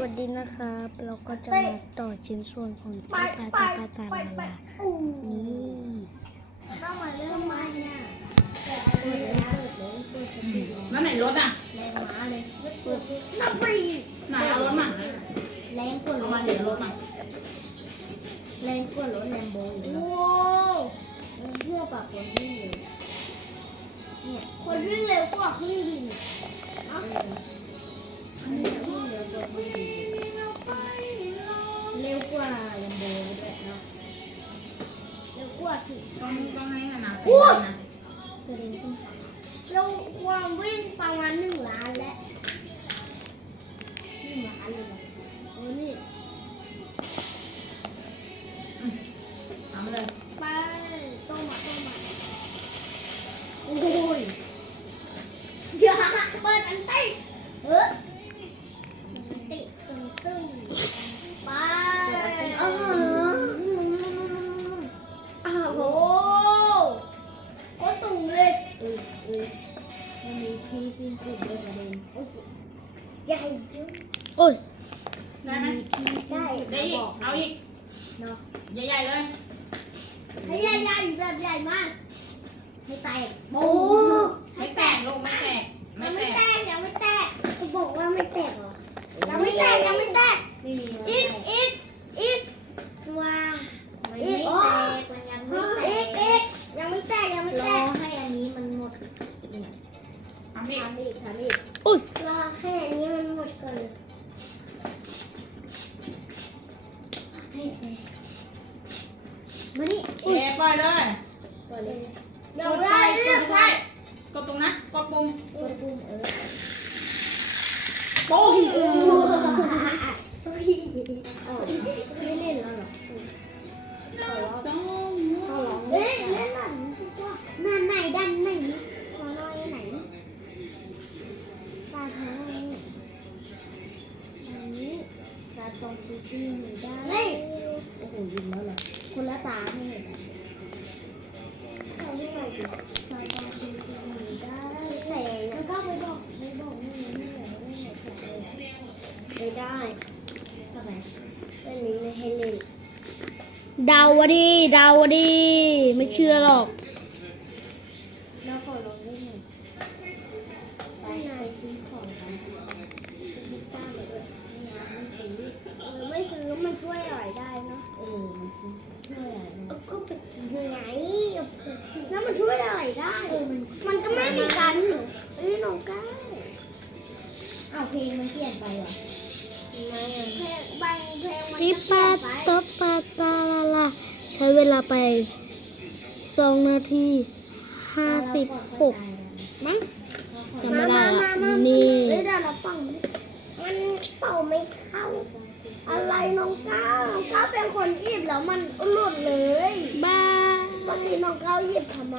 สวัสดีนะครับ เราก็จะมาต่อชิ้นส่วนของตุ๊กตาตุ๊กตาลาลาอู้นี่ต้องมาเริ่มมาเนี่ยเปิดเลยเปิดเลยเปิดสปีดแล้วไหนรถอะแรงม้าเลยเปิดสปีดไหนเอารถมาแรงกว่ารเอาถมาเดี๋ยวรถมาแรงกว่ารถแลมโบอีกแล้วมันเชื่อปะคนวิ่งเร็วเนี่ยคนวิ่งเร็วกว่าเครื่องบินเอออันนี้วิ่ง เร็วกว่าคนอื่นเร็วกว่าแลมโบด้วยเนาะเร็วกว่าสิต้องต้องให้ขนาดอู้นะกระเด็นขึ้นฟ้าเราความวิ่งประมาณหนึ่งล้านและนี่มาอันเลยโอ้นี่ มันมีที่สิ้นสุดด้วยประเด็นโอ้ยใหญ่โอ้ยได้ไหมมีที่สิ้นสุดได้อีกบอกเอาอีก เนาะใหญ่ๆเลย ให้ใหญ่ใหญ่แบบใหญ่มากไม่แตกโอ้ไม่แตกลูกไม่แตก ไม่ยังแตไม่ก แตกยังไม่แตกก็บอกว่าไม่แตกเหรอยังไม่แตกยังไม่แตกไม่มีอีกแตกอีกอีกว้า มันไม่แตกมันยังไม่แต อีก ก อีกยังไม่แตกยังไม่ ร แต อก ให้อันนี้มันหมดเนี่ย ทำอี กทำอีกทำอีกอุ้ยรอแค่นี้มันหมดก่อนมานี่เอ๊ปล่อยเลยกดเลยยังไม่ได้เลือกใช่กดตรงนั้นกดปุ่มกดปุ่มเออปุ้ง ตาตรงฟิตี้หนูได้โอ้โหยิงแล้วเหรอคนละตาให้เลยนะเอาไม่ใส่ตาตรงฟิตี้หนูได้ใส่แล้วก็ไปบอกไม่บอกไม่รู้ไม่เหลือไม่ไม่ได้ทำไมเล่นนี้ไม่ให้เล่นเดาวดิเดาวดิไม่เชื่อหรอกแล้วขอลงได้ไหมไปไปซื้อของกันซื้อพิซซ่ามาด้วย ก้าวเอาเพลงมันเปลี่ยนไปเหรอไม่อะเพลงบางเพลงมันปิก็ปาเปลี่ยนไปตบปาตาลาลาใช้เวลาไปสองนาทีห้าสิบหกมั้ง จำไม่ได้ละนี่ เฮ้ยเดี๋ยวเราเป่าไม่ได้มันเป่าไม่เข้า อะไรน้องก้าวน้องก้าวเป็นคนหยิบแล้วมันหลุดเลยบ้าปกติน้องก้าวหยิบทำไม